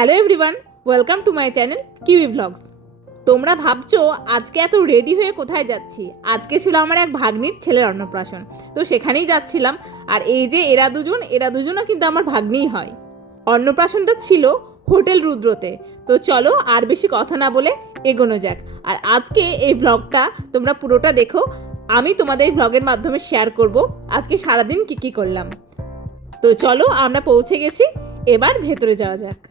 Hello everyone welcome to my channel Kiwi Vlogs তোমরা ভাবছ, আজকে এত রেডি হয়ে কোথায় যাচ্ছি? আজকে ছিল আমার এক ভাগ্নির ছেলের অন্নপ্রাশন। তো সেখানেই যাচ্ছিলাম। আর এই যে এরা দুজন, এরা দুজনও কিন্তু আমার ভাগ্নিই হয়। অন্নপ্রাশনটা ছিল হোটেল রুদ্রতে। তো চলো, আর বেশি কথা না বলে এগোনো যাক। আর আজকে এই ভ্লগটা তোমরা পুরোটা দেখো। আমি তোমাদের এই ভ্লগের মাধ্যমে শেয়ার করব। আজকে সারাদিন কী কী করলাম। তো চলো, আমরা পৌঁছে গেছি। এবার ভেতরে যাওয়া যাক।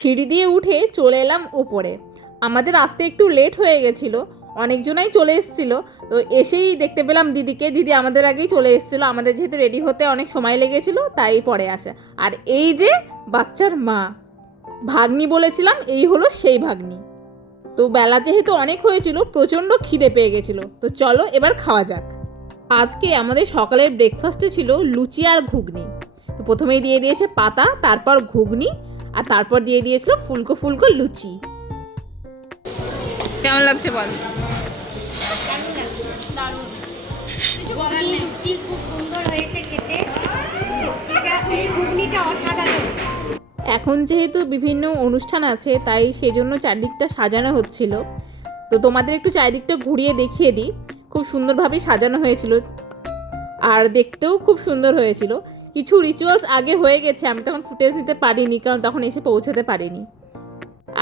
সিঁড়ি দিয়ে উঠে চলে এলাম ওপরে। আমাদের আসতে একটু লেট হয়ে গেছিল, অনেকজনাই চলে এসেছিল। তো এসেই দেখতে পেলাম দিদিকে। দিদি আমাদের আগেই চলে এসেছিল। আমাদের যেহেতু রেডি হতে অনেক সময় লেগেছিল, তাই পরে আসে। আর এই যে বাচ্চার মা, ভাগ্নি বলেছিলাম, এই হলো সেই ভাগ্নি। তো বেলা যেহেতু অনেক হয়েছিল, প্রচণ্ড খিদে পেয়ে গেছিল। তো চলো এবার খাওয়া যাক। আজকে আমাদের সকালের ব্রেকফাস্টে ছিল লুচি আর ঘুগনি। তো প্রথমেই দিয়ে দিয়েছে পাতা, তারপর ঘুগনি আর তারপর দিয়ে দিয়েছিল ফুলকো ফুলকো লুচি। কেমন লাগছে বল? কিছু বলার নেই লুচি খুব সুন্দর হয়েছে খেতে। লুচিটা এই ঘুগনিটা অসাধারণ। এখন যেহেতু বিভিন্ন অনুষ্ঠান আছে তাই সেই জন্য চারদিকটা সাজানো হচ্ছিল। তো তোমাদের একটু চারিদিকটা ঘুরিয়ে দেখিয়ে দিই। খুব সুন্দরভাবে সাজানো হয়েছিল। আর দেখতেও খুব সুন্দর হয়েছিল। কিছু রিচুয়ালস আগে হয়ে গেছে, আমি তখন ফুটেজ নিতে পারিনি, কারণ তখন এসে পৌঁছাতে পারিনি।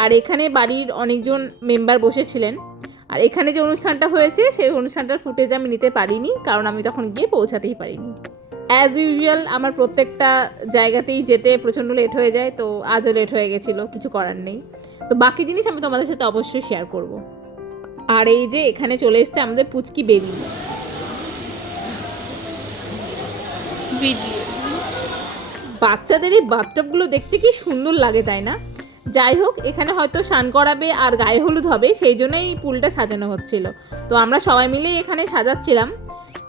আর এখানে বাড়ির অনেকজন মেম্বার বসেছিলেন। আর এখানে যে অনুষ্ঠানটা হয়েছে, সেই অনুষ্ঠানটার ফুটেজ আমি নিতে পারিনি, কারণ আমি তখন গিয়ে পৌঁছাতেই পারিনি। অ্যাজ ইউজুয়াল আমার প্রত্যেকটা জায়গাতেই যেতে প্রচণ্ড লেট হয়ে যায়, তো আজও লেট হয়ে গেছিল, কিছু করার নেই। তো বাকি জিনিস আমি তোমাদের সাথে অবশ্যই শেয়ার করব। আর এই যে এখানে চলে এসছে আমাদের পুচকি বেবি বাচ্চাদের এই বাথটবগুলো দেখতে কি সুন্দর লাগে, তাই না? যাই হোক, এখানে হয়তো স্নান করাবে আর গায়ে হলুদ হবে, সেই জন্যই এই পুলটা সাজানো হচ্ছিল। তো আমরা সবাই মিলেই এখানে সাজাচ্ছিলাম।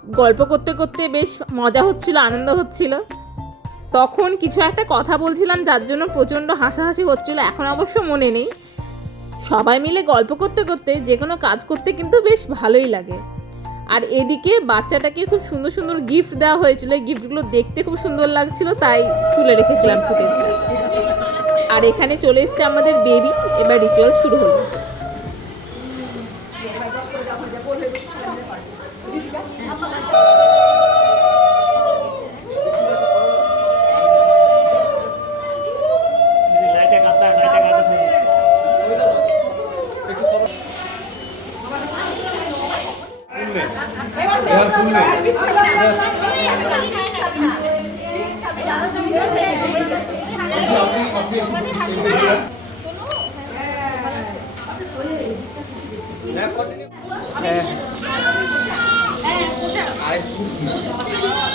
গল্প করতে করতে বেশ মজা হচ্ছিল, আনন্দ হচ্ছিল। তখন কিছু একটা কথা বলছিলাম, যার জন্য প্রচণ্ড হাসাহাসি হচ্ছিল, এখন অবশ্য মনে নেই। সবাই মিলে গল্প করতে করতে যে কোনো কাজ করতে কিন্তু বেশ ভালোই লাগে। আর এদিকে বাচ্চাটাকে খুব সুন্দর সুন্দর গিফট দেওয়া হয়েছিল। গিফটগুলো দেখতে খুব সুন্দর লাগছিল, তাই তুলে রেখেছিলাম আর এখানে চলে এসছে আমাদের বেবি এবার রিচুয়াল শুরু হলো। 哎，哎，过，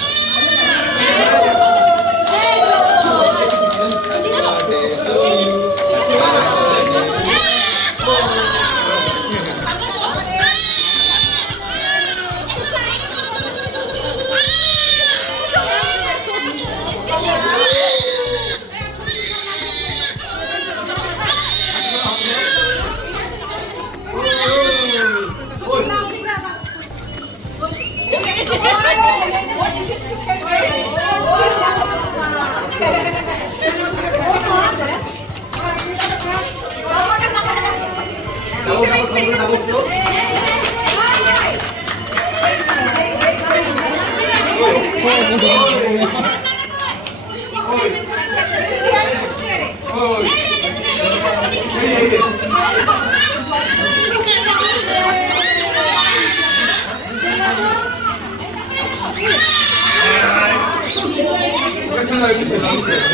괜찮아, 이렇게 잘 나오세요.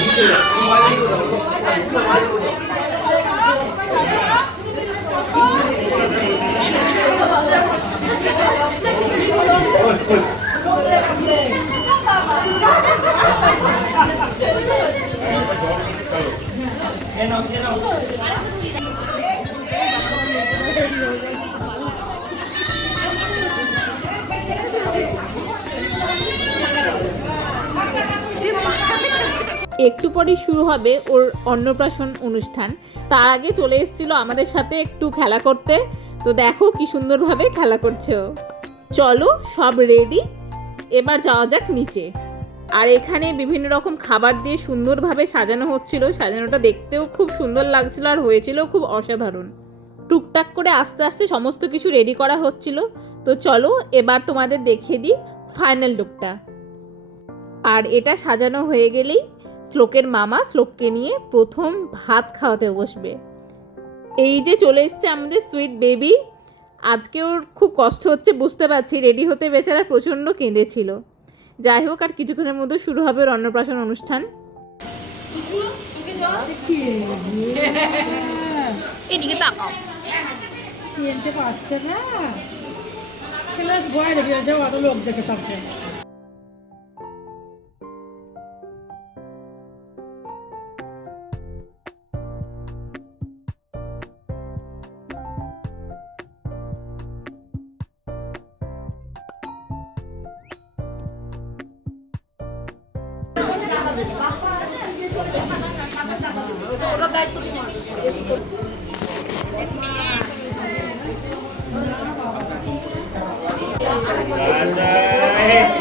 একটু পরেই শুরু হবে ওর অন্নপ্রাশন অনুষ্ঠান। তার আগে চলে এসেছিল আমাদের সাথে একটু খেলা করতে। তো দেখো কি সুন্দরভাবে খেলা করছে চলো সব রেডি এবার যাওয়া যাক নিচে। আর এখানে বিভিন্ন রকম খাবার দিয়ে সুন্দরভাবে সাজানো হচ্ছিল। সাজানোটা দেখতেও খুব সুন্দর লাগছিল আর হয়েছিল খুব অসাধারণ। টুকটাক করে আস্তে আস্তে সমস্ত কিছু রেডি করা হচ্ছিল। তো চলো এবার তোমাদের দেখে দিই ফাইনাল লুকটা আর এটা সাজানো হয়ে গেলেই শ্লোকের মামা শ্লোককে নিয়ে প্রথম ভাত খাওয়াতে বসবে। এই যে চলে এসছে আমাদের সুইট বেবি আজকে ওর খুব কষ্ট হচ্ছে, বুঝতে পারছি। রেডি হতে বেচারা প্রচণ্ড কেঁদেছিল। যাই হোক আর কিছুক্ষণের মধ্যে শুরু হবে অন্নপ্রাশন অনুষ্ঠান। এদিকে তাকাও। চিনতে পারছে না। ছেলে ভয় অত লোক দেখে সবকে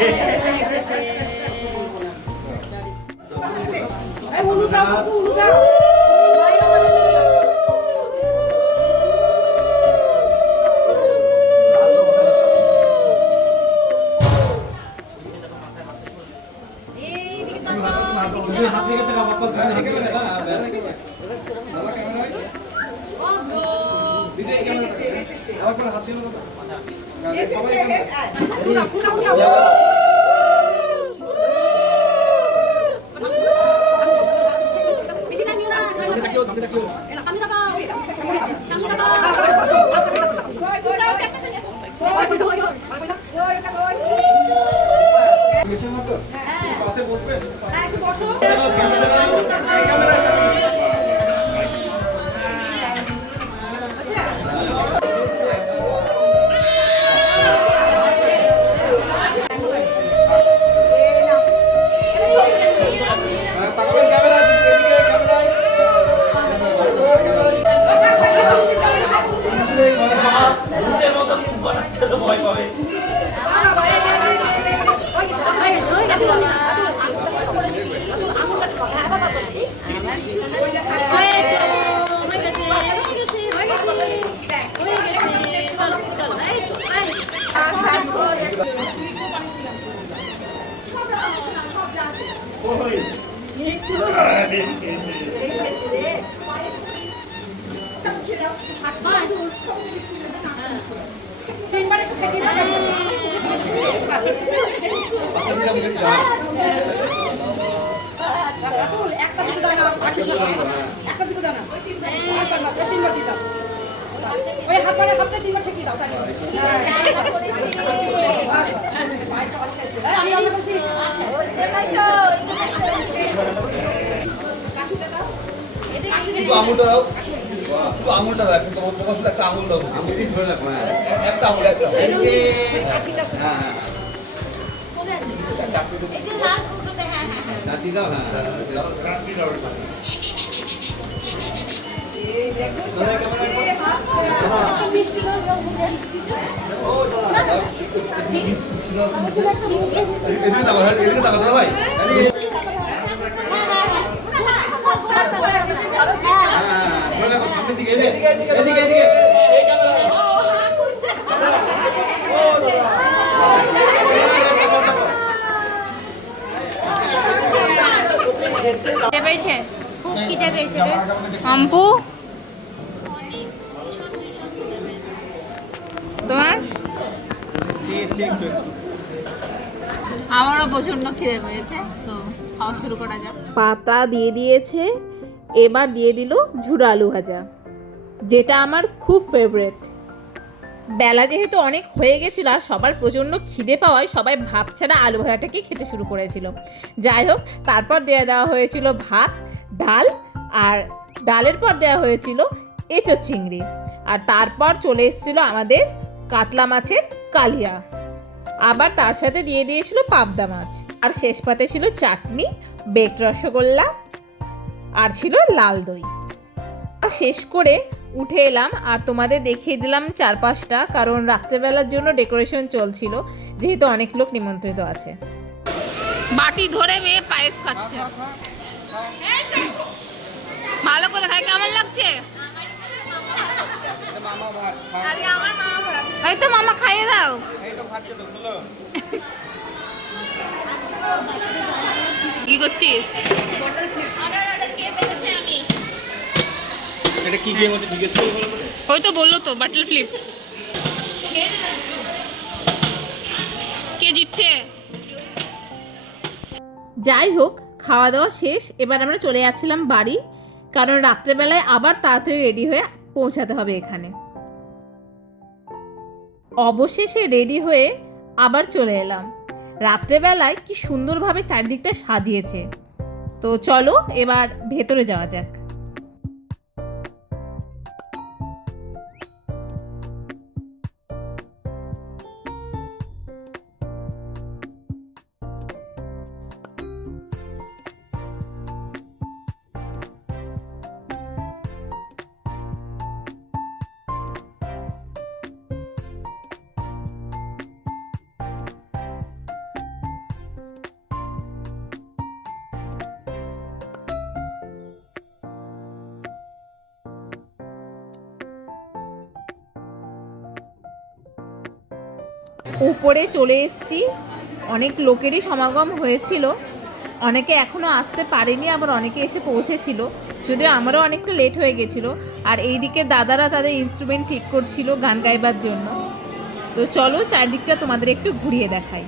বেশি শুধু আঙুলটা দাও। শুধু আঙুলটা দাও একটা তোমার একটা আঙুল দাও। আঙুল ধরে রাখো হ্যাঁ। একটা আঙুল একটা হ্যাঁ হ্যাঁ। চাটি দাও হ্যাঁ দাদা ক্যামেরা এদিকে হ্যাঁ, ভাই। এদিকে এদিকে এদিকে ও দাদা পেয়েছে খুব খিদে পেয়েছে রে অম্পু? তোমার? আমারও প্রচণ্ড খিদে পেয়েছে তো খাওয়া শুরু করা যাক। পাতা দিয়ে দিয়েছে এবার দিয়ে দিল ঝুড়ো আলু ভাজা। যেটা আমার খুব ফেভারেট বেলা যেহেতু অনেক হয়ে গেছিল আর সবার প্রচণ্ড খিদে পাওয়ায় সবাই ভাত ছাড়া আলু ভাজাটাকে খেতে শুরু করেছিল। যাই হোক, তারপর দেওয়া দেওয়া হয়েছিল ভাত, ডাল আর ডালের পর দেওয়া হয়েছিল এঁচো চিংড়ি। আর তারপর চলে এসেছিল আমাদের কাতলা মাছের কালিয়া। আবার তার সাথে দিয়ে দিয়েছিল পাবদা মাছ। আর শেষ পাতে ছিল চাটনি, বেট রসগোল্লা আর ছিল লাল দই। আর শেষ করে উঠে এলাম আর তোমাদের দেখিয়ে দিলাম চারপাশটা কারণ রাত্রেবেলার জন্য ডেকোরেশন চলছিল যেহেতু অনেক লোক নিমন্ত্রিত আছে। বাটি ধরে মেয়ে পায়েস খাচ্ছে। ভালো করে খাই কেমন লাগছে? এই তো মামা খাইয়ে দাও। কি করছিস? এটা কি গেম জিজ্ঞেস করে ভালো করে। ওই তো বলল তো বাটল ফ্লিপ কে জিতছে? যাই হোক খাওয়া দাওয়া শেষ এবার আমরা চলে যাচ্ছিলাম বাড়ি কারণ রাত্রেবেলায় আবার তাড়াতাড়ি রেডি হয়ে পৌঁছাতে হবে এখানে। অবশেষে রেডি হয়ে আবার চলে এলাম। রাত্রেবেলায় কি সুন্দরভাবে চারিদিকটা সাজিয়েছে। তো চলো এবার ভেতরে যাওয়া যাক। উপরে চলে এসেছি। অনেক লোকেরই সমাগম হয়েছিল। অনেকে এখনও আসতে পারেনি, আবার অনেকে এসে পৌঁছেছিল। যদিও আমারও অনেকটা লেট হয়ে গেছিল। আর এইদিকে দাদারা তাদের ইনস্ট্রুমেন্ট ঠিক করছিল গান গাইবার জন্য। তো চলো চারদিকটা তোমাদের একটু ঘুরিয়ে দেখাই।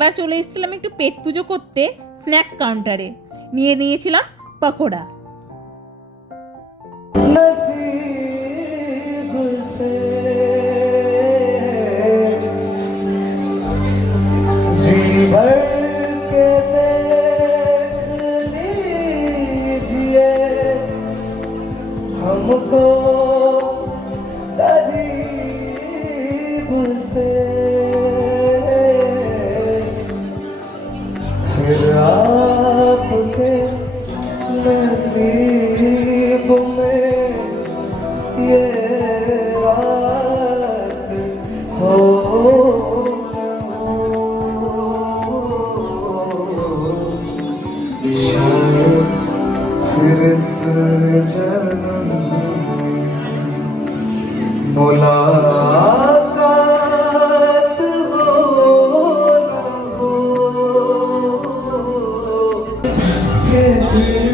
এবার চলে এসেছিলাম একটু পেট পুজো করতে স্ন্যাক্স কাউন্টারে নিয়ে নিয়েছিলাম পকোড়া नसीब से जी भर के देख लीजिए हमको 함께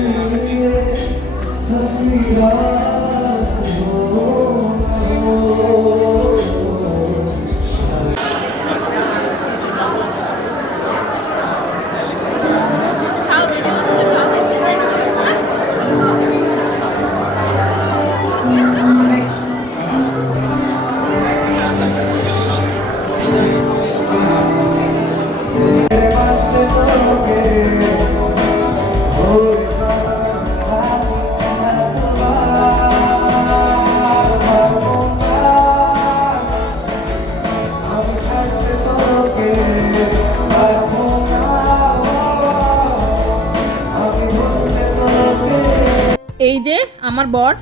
যে আমার বর,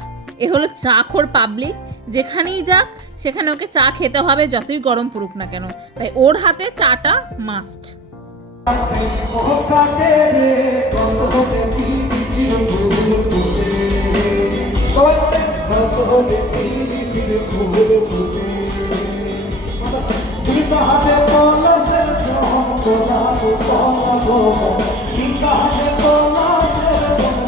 এ হলো চাখর পাবলিক যেখানেই যাক, সেখানে ওকে চা খেতে হবে, যতই গরম পড়ুক না কেন। তাই ওর হাতে চাটা মাস্ট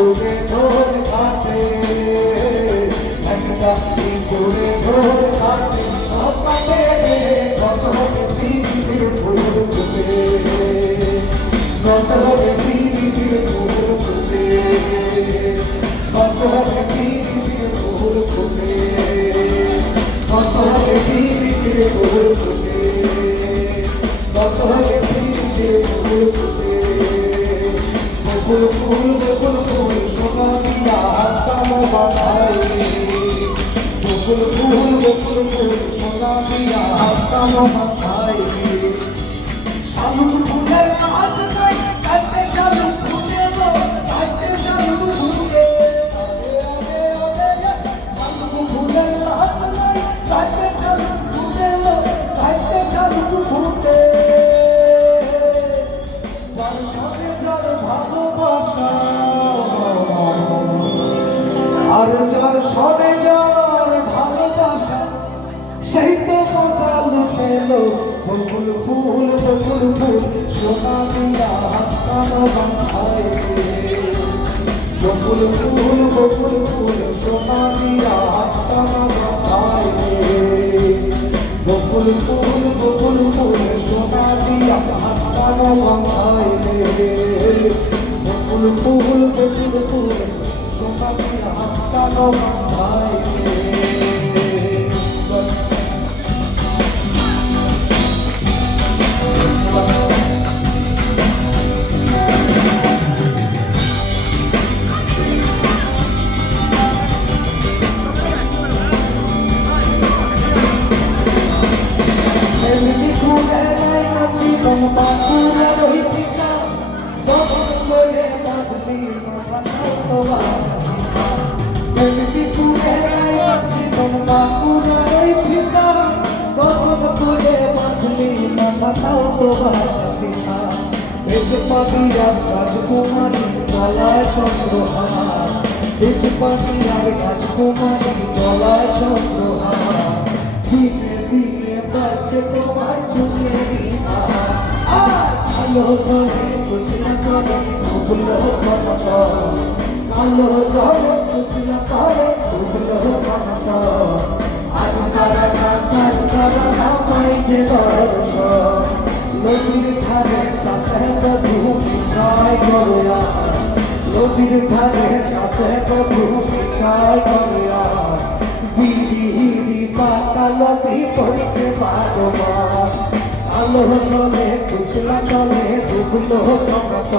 ইন্দুরে ধরে কাটে একটা ইন্দুরে ধরে কাটে কাটে কত পৃথিবীর ফুল ফুটে। কত পৃথিবীর ফুল কত পৃথিবীর ফুল কত পৃথিবীর ফুল Hallelujah. লুটেলো বকুল ফুল বকুল ফুল সোনা দিয়া কানো বাঁধায় বকুল ফুল বকুল ফুল সোনা দিয়া কানো বাঁধায় বকুল ফুল বকুল ফুল সোনা দিয়া কানো বাঁধায় বকুল ফুল বকুল ফুল সোনা দিয়া। মাথা তোলা সিনা বেশ পাবিয়া রাজকুমারী গলায় চন্দ্রহার বেশ পাবিয়া রাজকুমারী গলায় চন্দ্রহার আছে তোমার চুলে আলো জলে কুছ না করে ভুলো সনত আলো জলে কুছ না করে ভুলো নদীর ধারে চাষে প্রভু আলো চলে কুচলা চলে ডুবলো সমত।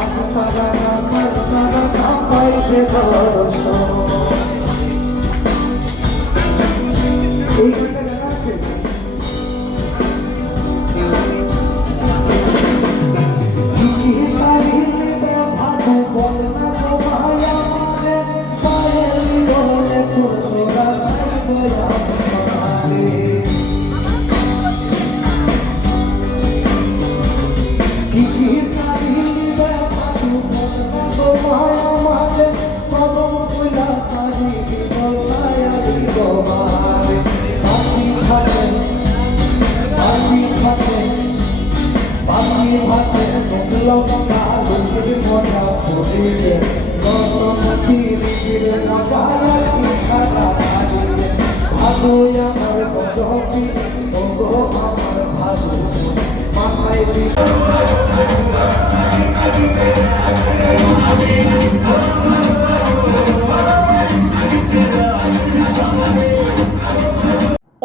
আজ সারা রাত সারা রাত পাইছে দর্শন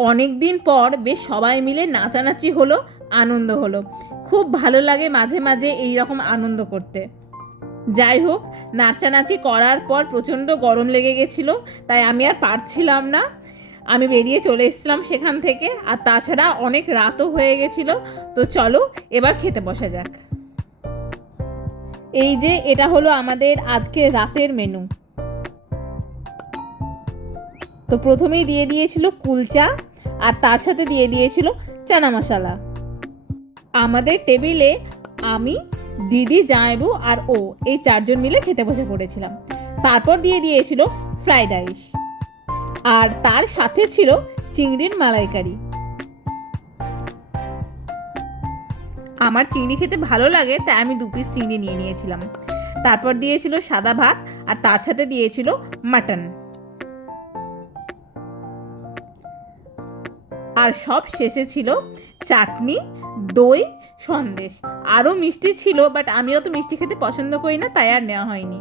অনেক দিন পর বেশ সবাই মিলে নাচানাচি হলো, আনন্দ হলো। খুব ভালো লাগে মাঝে মাঝে এই রকম আনন্দ করতে। যাই হোক, নাচানাচি করার পর প্রচণ্ড গরম লেগে গেছিল, তাই আমি আর পারছিলাম না। আমি বেরিয়ে চলে এসেছিলাম সেখান থেকে, আর তাছাড়া অনেক রাতও হয়ে গেছিল। তো চলো, এবার খেতে বসা যাক। এই যে, এটা হলো আমাদের আজকের রাতের মেনু তো প্রথমেই দিয়ে দিয়েছিল কুলচা। আর তার সাথে দিয়ে দিয়েছিল চানা মশলা। আমাদের টেবিলে আমি, দিদি, জামাইবু আর ও এই চারজন মিলে খেতে বসে পড়েছিলাম। তারপর দিয়ে দিয়েছিল ফ্রাইড রাইস আর তার সাথে ছিল চিংড়ির মালাইকারি। আমার চিংড়ি খেতে ভালো লাগে, তাই আমি দু পিস চিংড়ি নিয়ে নিয়েছিলাম। তারপর দিয়েছিল সাদা ভাত আর তার সাথে দিয়েছিল মাটন আর সব শেষে ছিল চাটনি, দই, সন্দেশ। আরও মিষ্টি ছিল বাট আমি অত মিষ্টি খেতে পছন্দ করি না, তাই আর নেওয়া হয়নি।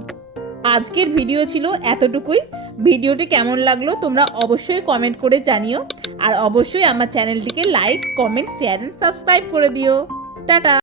আজকের ভিডিও ছিল এতটুকুই। ভিডিওটি কেমন লাগল তোমরা অবশ্যই কমেন্ট করে জানিও। আর অবশ্যই আমার চ্যানেলটিকে লাইক কমেন্ট শেয়ার সাবস্ক্রাইব করে দিও। টাটা!